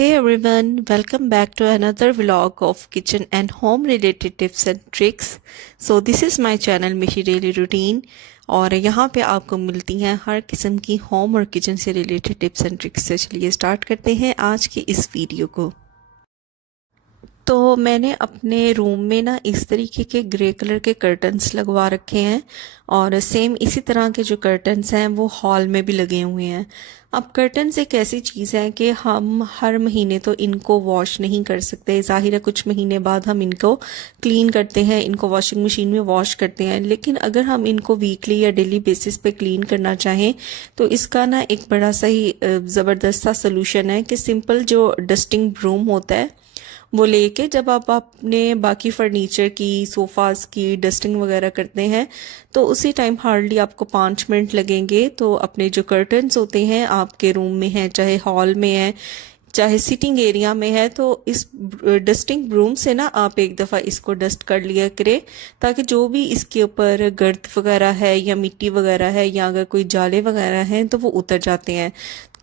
Hey everyone, welcome back to another vlog of kitchen and home related tips and tricks. So this is my channel मिशी daily routine और यहाँ पे आपको मिलती हैं हर किस्म की होम और किचन से रिलेटेड टिप्स एंड ट्रिक्स। से चलिए स्टार्ट करते हैं आज की इस वीडियो को। तो मैंने अपने रूम में ना इस तरीके के ग्रे कलर के कर्टन्स लगवा रखे हैं और सेम इसी तरह के जो कर्टन्स हैं वो हॉल में भी लगे हुए हैं। अब कर्टन्स एक ऐसी चीज़ है कि हम हर महीने तो इनको वॉश नहीं कर सकते, ज़ाहिर है कुछ महीने बाद हम इनको क्लीन करते हैं, इनको वॉशिंग मशीन में वॉश करते हैं। लेकिन अगर हम इनको वीकली या डेली बेसिस पे क्लीन करना चाहें तो इसका ना एक बड़ा सही ज़बरदस्त सा सोल्यूशन है कि सिंपल जो डस्टिंग ब्रूम होता है वो लेके जब आप अपने बाकी फर्नीचर की, सोफ़ाज़ की डस्टिंग वगैरह करते हैं तो उसी टाइम हार्डली आपको 5 मिनट लगेंगे। तो अपने जो कर्टन्स होते हैं आपके रूम में हैं, चाहे हॉल में है, चाहे सिटिंग एरिया में है, तो इस डस्टिंग ब्रूम से ना आप एक दफ़ा इसको डस्ट कर लिया करें ताकि जो भी इसके ऊपर गर्द वगैरह है या मिट्टी वगैरह है या अगर कोई जाले वगैरह हैं तो वो उतर जाते हैं।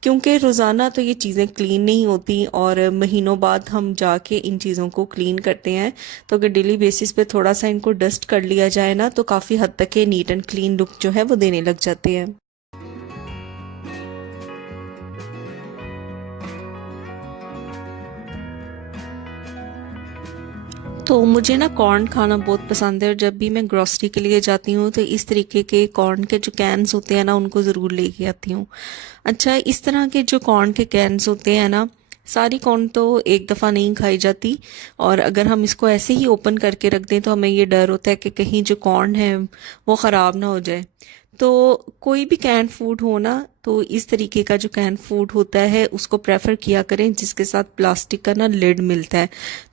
क्योंकि रोज़ाना तो ये चीज़ें क्लीन नहीं होती और महीनों बाद हम जाके इन चीज़ों को क्लीन करते हैं। तो अगर डेली बेसिस पे थोड़ा सा इनको डस्ट कर लिया जाए ना तो काफ़ी हद तक ये नीट एंड क्लीन लुक जो है वो देने लग जाते हैं। तो मुझे ना कॉर्न खाना बहुत पसंद है और जब भी मैं ग्रोसरी के लिए जाती हूँ तो इस तरीके के कॉर्न के जो कैन्स होते हैं ना उनको ज़रूर लेके आती हूँ। अच्छा, इस तरह के जो कॉर्न के कैन्स होते हैं ना, सारी कॉर्न तो एक दफ़ा नहीं खाई जाती और अगर हम इसको ऐसे ही ओपन करके रख दें तो हमें ये डर होता है कि कहीं जो कॉर्न है वो ख़राब ना हो जाए। तो कोई भी कैन फूड हो ना तो इस तरीके का जो कैन फूड होता है उसको प्रेफर किया करें जिसके साथ प्लास्टिक का ना लिड मिलता है।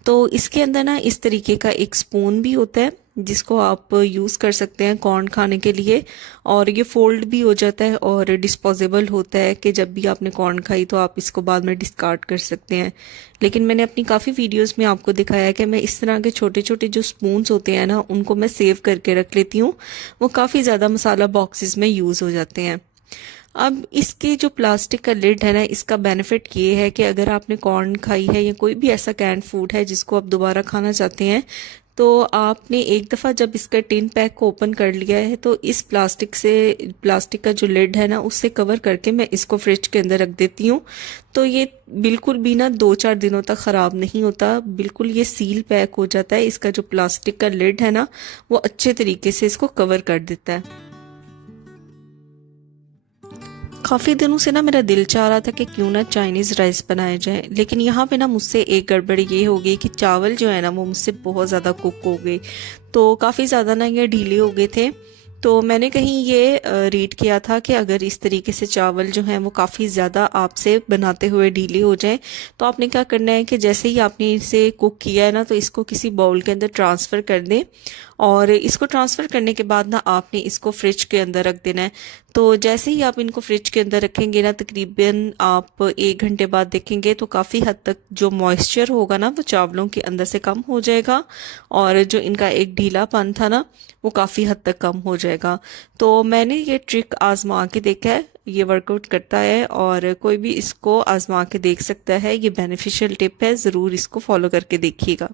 तो इसके अंदर ना इस तरीके का एक स्पून भी होता है जिसको आप यूज़ कर सकते हैं कॉर्न खाने के लिए और ये फोल्ड भी हो जाता है और डिस्पोजेबल होता है कि जब भी आपने कॉर्न खाई तो आप इसको बाद में डिस्कार्ड कर सकते हैं। लेकिन मैंने अपनी काफ़ी वीडियोस में आपको दिखाया है कि मैं इस तरह के छोटे छोटे जो स्पून्स होते हैं ना उनको मैं सेव करके रख लेती हूँ, वो काफ़ी ज़्यादा मसाला बॉक्सेस में यूज़ हो जाते हैं। अब इसके जो प्लास्टिक का लिड है ना, इसका बेनिफिट ये है कि अगर आपने कॉर्न खाई है या कोई भी ऐसा कैंड फूड है जिसको आप दोबारा खाना चाहते हैं तो आपने एक दफ़ा जब इसका टिन पैक को ओपन कर लिया है तो इस प्लास्टिक का जो लिड है ना उससे कवर करके मैं इसको फ्रिज के अंदर रख देती हूँ। तो ये बिल्कुल भी ना 2-4 दिनों तक ख़राब नहीं होता, बिल्कुल ये सील पैक हो जाता है। इसका जो प्लास्टिक का लिड है ना वो अच्छे तरीके से इसको कवर कर देता है। काफ़ी दिनों से ना मेरा दिल चाह रहा था कि क्यों ना चाइनीज़ राइस बनाया जाए, लेकिन यहाँ पे ना मुझसे एक गड़बड़ ये हो गई कि चावल जो है ना वो मुझसे बहुत ज़्यादा कुक हो गए, तो काफ़ी ज़्यादा ना ये ढीले हो गए थे। तो मैंने कहीं ये रीड किया था कि अगर इस तरीके से चावल जो हैं वो काफ़ी ज़्यादा आपसे बनाते हुए ढीले हो जाए तो आपने क्या करना है कि जैसे ही आपने इसे कुक किया है ना तो इसको किसी बाउल के अंदर ट्रांसफ़र कर दें और इसको ट्रांसफ़र करने के बाद ना आपने इसको फ्रिज के अंदर रख देना है। तो जैसे ही आप इनको फ्रिज के अंदर रखेंगे ना तकरीबन आप 1 घंटे बाद देखेंगे तो काफ़ी हद तक जो मॉइस्चर होगा ना वो चावलों के अंदर से कम हो जाएगा और जो इनका एक ढीलापन था ना वो काफ़ी हद तक कम हो जाएगा। तो मैंने ये ट्रिक आजमा के देखा है, ये वर्कआउट करता है और कोई भी इसको आजमा के देख सकता है। ये बेनिफिशियल टिप है, ज़रूर इसको फॉलो करके देखिएगा।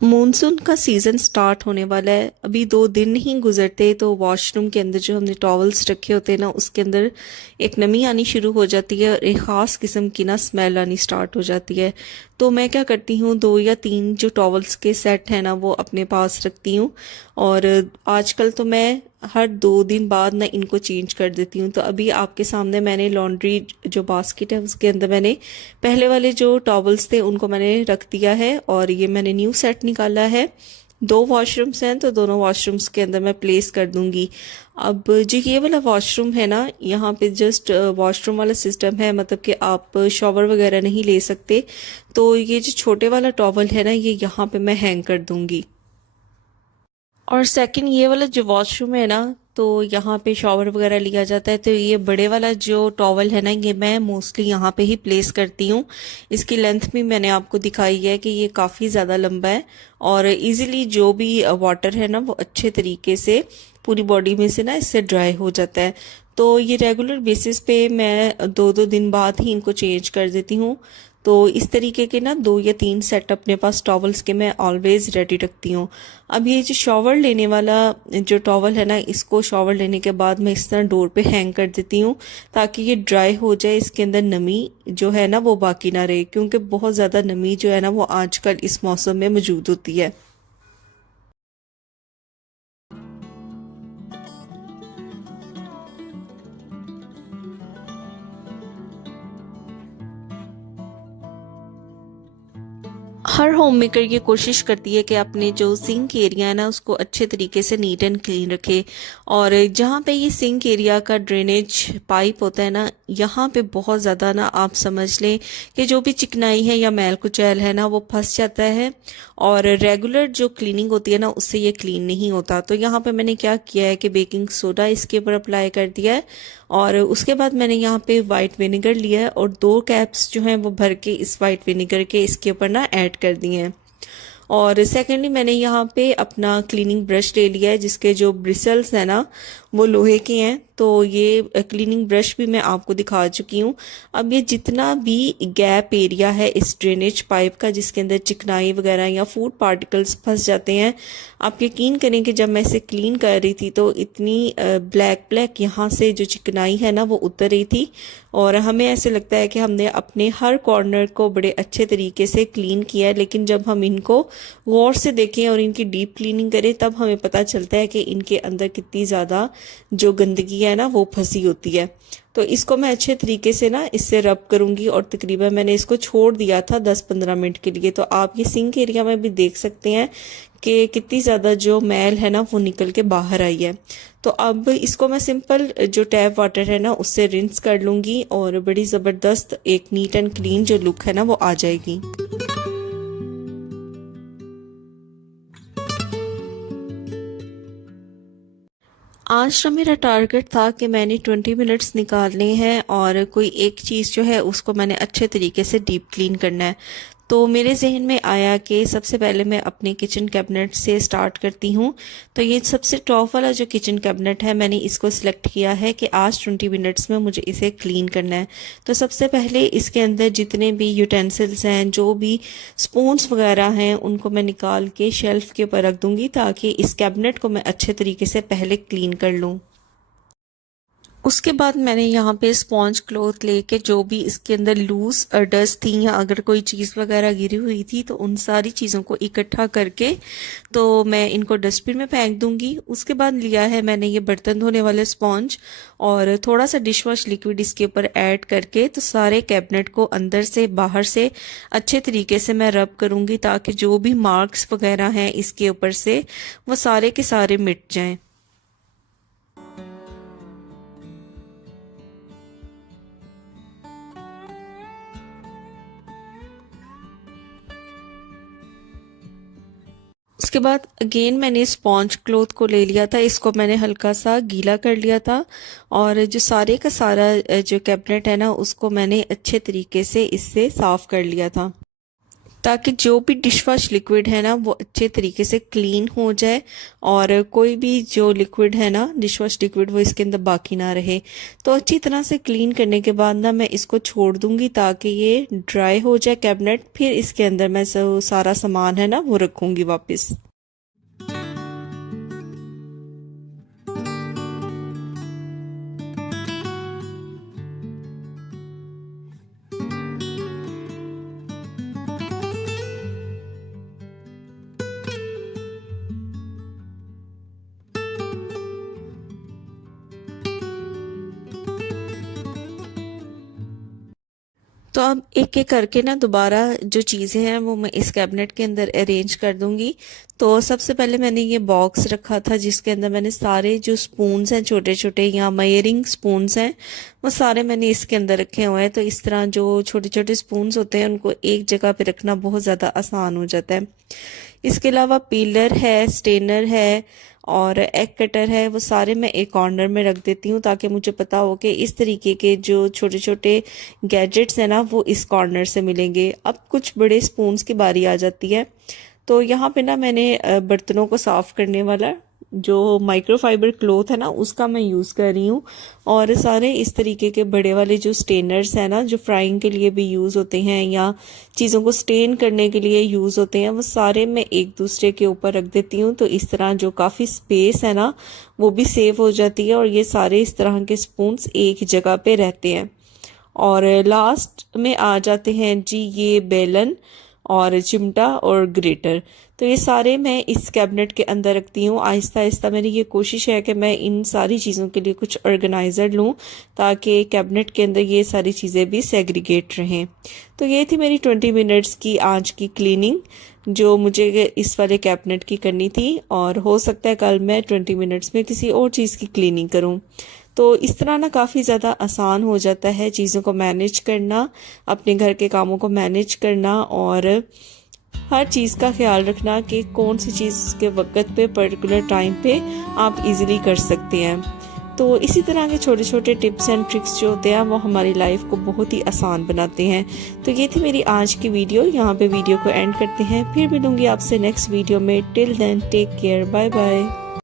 मॉनसून का सीज़न स्टार्ट होने वाला है, अभी 2 दिन ही गुजरते तो वॉशरूम के अंदर जो हमने टॉवल्स रखे होते हैं ना उसके अंदर एक नमी आनी शुरू हो जाती है और एक ख़ास किस्म की ना स्मेल आनी स्टार्ट हो जाती है। तो मैं क्या करती हूँ 2 या 3 जो टॉवल्स के सेट हैं ना वो अपने पास रखती हूँ और आजकल तो मैं हर 2 दिन बाद ना इनको चेंज कर देती हूँ। तो अभी आपके सामने मैंने लॉन्ड्री जो बास्केट है उसके अंदर मैंने पहले वाले जो टॉवल्स थे उनको मैंने रख दिया है और ये मैंने न्यू सेट निकाला है। 2 वॉशरूम्स हैं तो दोनों वॉशरूम्स के अंदर मैं प्लेस कर दूंगी। अब जो ये वाला वॉशरूम है ना यहाँ पे जस्ट वॉशरूम वाला सिस्टम है, मतलब कि आप शॉवर वगैरह नहीं ले सकते। तो ये जो छोटे वाला टॉवल है ना ये यहाँ पे मैं हैंग कर दूंगी। और सेकंड ये वाला जो वॉशरूम है ना तो यहाँ पे शॉवर वगैरह लिया जाता है। तो ये बड़े वाला जो टॉवल है ना, ये मैं मोस्टली यहाँ पे ही प्लेस करती हूँ। इसकी लेंथ भी मैंने आपको दिखाई है कि ये काफ़ी ज़्यादा लंबा है और इजीली जो भी वाटर है ना वो अच्छे तरीके से पूरी बॉडी में से ना इससे ड्राई हो जाता है। तो ये रेगुलर बेसिस पे मैं 2-2 दिन बाद ही इनको चेंज कर देती हूँ। तो इस तरीके के ना 2 या 3 सेट अपने पास टॉवल्स के मैं ऑलवेज रेडी रखती हूँ। अब ये जो शॉवर लेने वाला जो टॉवल है ना, इसको शॉवर लेने के बाद मैं इस तरह डोर पे हैंग कर देती हूँ ताकि ये ड्राई हो जाए, इसके अंदर नमी जो है ना वो बाकी ना रहे, क्योंकि बहुत ज़्यादा नमी जो है ना वो आजकल इस मौसम में मौजूद होती है। हर होम मेकर ये कोशिश करती है कि अपने जो सिंक एरिया है ना उसको अच्छे तरीके से नीट एंड क्लीन रखे। और जहाँ पे ये सिंक एरिया का ड्रेनेज पाइप होता है ना, यहाँ पे बहुत ज़्यादा ना आप समझ लें कि जो भी चिकनाई है या मैल कुचैल है ना वो फंस जाता है और रेगुलर जो क्लीनिंग होती है ना उससे ये क्लीन नहीं होता। तो यहाँ पे मैंने क्या किया है कि बेकिंग सोडा इसके ऊपर अप्लाई कर दिया है और उसके बाद मैंने यहाँ पे वाइट विनेगर लिया है और 2 कैप्स जो हैं वो भर के इस वाइट विनेगर के इसके ऊपर ना ऐड कर दिए हैं। और सेकेंडली मैंने यहाँ पे अपना क्लीनिंग ब्रश ले लिया है जिसके जो ब्रिसल्स हैं ना वो लोहे के हैं। तो ये क्लीनिंग ब्रश भी मैं आपको दिखा चुकी हूँ। अब ये जितना भी गैप एरिया है इस ड्रेनेज पाइप का जिसके अंदर चिकनाई वगैरह या फूड पार्टिकल्स फंस जाते हैं, आप यकीन करें कि जब मैं इसे क्लीन कर रही थी तो इतनी ब्लैक ब्लैक यहाँ से जो चिकनाई है ना वो उतर रही थी और हमें ऐसे लगता है कि हमने अपने हर कॉर्नर को बड़े अच्छे तरीके से क्लीन किया है। लेकिन जब हम इनको गौर से देखें और इनकी डीप क्लीनिंग करें तब हमें पता चलता है कि इनके अंदर कितनी ज़्यादा जो गंदगी है ना वो फंसी होती है। तो इसको मैं अच्छे तरीके से ना इससे रब करूंगी और तकरीबन मैंने इसको छोड़ दिया था 10-15 मिनट के लिए। तो आप ये सिंक एरिया में भी देख सकते हैं कि कितनी ज़्यादा जो मैल है ना वो निकल के बाहर आई है। तो अब इसको मैं सिंपल जो टैप वाटर है ना उससे रिंस कर लूँगी और बड़ी ज़बरदस्त एक नीट एंड क्लीन जो लुक है ना वो आ जाएगी। आज का मेरा टारगेट था कि मैंने 20 मिनट्स निकालने हैं और कोई एक चीज़ जो है उसको मैंने अच्छे तरीके से डीप क्लीन करना है। तो मेरे जहन में आया कि सबसे पहले मैं अपने किचन कैबिनेट से स्टार्ट करती हूँ। तो ये सबसे टॉप वाला जो किचन कैबिनेट है मैंने इसको सिलेक्ट किया है कि आज 20 मिनट्स में मुझे इसे क्लीन करना है। तो सबसे पहले इसके अंदर जितने भी यूटेंसिल्स हैं, जो भी स्पून्स वगैरह हैं, उनको मैं निकाल के शेल्फ के ऊपर रख दूँगी ताकि इस कैबिनेट को मैं अच्छे तरीके से पहले क्लीन कर लूँ। उसके बाद मैंने यहाँ पे स्पॉन्ज क्लॉथ लेके जो भी इसके अंदर लूज डस्ट थी या अगर कोई चीज़ वगैरह गिरी हुई थी तो उन सारी चीज़ों को इकट्ठा करके तो मैं इनको डस्टबिन में फेंक दूंगी। उसके बाद लिया है मैंने ये बर्तन धोने वाले स्पॉन्ज और थोड़ा सा डिश वॉश लिक्विड इसके ऊपर ऐड करके तो सारे कैबिनेट को अंदर से बाहर से अच्छे तरीके से मैं रब करूँगी ताकि जो भी मार्क्स वगैरह हैं इसके ऊपर से वो सारे के सारे मिट जाएं। उसके बाद अगेन मैंने स्पॉन्ज क्लॉथ को ले लिया था, इसको मैंने हल्का सा गीला कर लिया था और जो सारे का सारा जो कैबिनेट है ना उसको मैंने अच्छे तरीके से इससे साफ कर लिया था ताकि जो भी डिश वॉश लिक्विड है ना वो अच्छे तरीके से क्लीन हो जाए और कोई भी जो लिक्विड है ना डिश वॉश लिक्विड वो इसके अंदर बाकी ना रहे। तो अच्छी तरह से क्लीन करने के बाद ना मैं इसको छोड़ दूंगी ताकि ये ड्राई हो जाए कैबिनेट। फिर इसके अंदर मैं सारा सामान है ना वो रखूंगी वापस। तो अब एक एक करके ना दोबारा जो चीज़ें हैं वो मैं इस कैबिनेट के अंदर अरेंज कर दूंगी। तो सबसे पहले मैंने ये बॉक्स रखा था जिसके अंदर मैंने सारे जो स्पून्स हैं छोटे छोटे या मेयरिंग स्पून्स हैं वो सारे मैंने इसके अंदर रखे हुए हैं। तो इस तरह जो छोटे छोटे स्पून्स होते हैं उनको एक जगह पे रखना बहुत ज़्यादा आसान हो जाता है। इसके अलावा पीलर है, स्टेनर है और एग कटर है वो सारे मैं एक कॉर्नर में रख देती हूँ ताकि मुझे पता हो कि इस तरीके के जो छोटे छोटे गैजेट्स हैं ना वो इस कॉर्नर से मिलेंगे। अब कुछ बड़े स्पून्स की बारी आ जाती है। तो यहाँ पे ना मैंने बर्तनों को साफ़ करने वाला जो माइक्रोफाइबर क्लॉथ है ना उसका मैं यूज़ कर रही हूँ। और सारे इस तरीके के बड़े वाले जो स्टेनर्स हैं ना जो फ्राइंग के लिए भी यूज़ होते हैं या चीज़ों को स्टेन करने के लिए यूज़ होते हैं वो सारे मैं एक दूसरे के ऊपर रख देती हूँ। तो इस तरह जो काफ़ी स्पेस है ना वो भी सेव हो जाती है और ये सारे इस तरह के स्पून्स एक जगह पे रहते हैं। और लास्ट में आ जाते हैं जी ये बेलन और चिमटा और ग्रेटर। तो ये सारे मैं इस कैबिनेट के अंदर रखती हूँ। आहिस्ता आहिस्ता मेरी ये कोशिश है कि मैं इन सारी चीज़ों के लिए कुछ ऑर्गेनाइज़र लूँ ताकि कैबिनेट के अंदर ये सारी चीज़ें भी सेग्रीगेट रहें। तो ये थी मेरी 20 मिनट्स की आज की क्लीनिंग जो मुझे इस वाले कैबिनेट की करनी थी, और हो सकता है कल मैं 20 मिनट्स में किसी और चीज़ की क्लीनिंग करूँ। तो इस तरह ना काफ़ी ज़्यादा आसान हो जाता है चीज़ों को मैनेज करना, अपने घर के कामों को मैनेज करना और हर चीज़ का ख्याल रखना कि कौन सी चीज़ के वक्त पे पर्टिकुलर टाइम पे आप इजीली कर सकते हैं। तो इसी तरह के छोटे छोटे टिप्स एंड ट्रिक्स जो होते हैं वो हमारी लाइफ को बहुत ही आसान बनाते हैं। तो ये थी मेरी आज की वीडियो। यहाँ पे वीडियो को एंड करते हैं, फिर मिलूंगी आपसे नेक्स्ट वीडियो में। Till then take care, bye bye.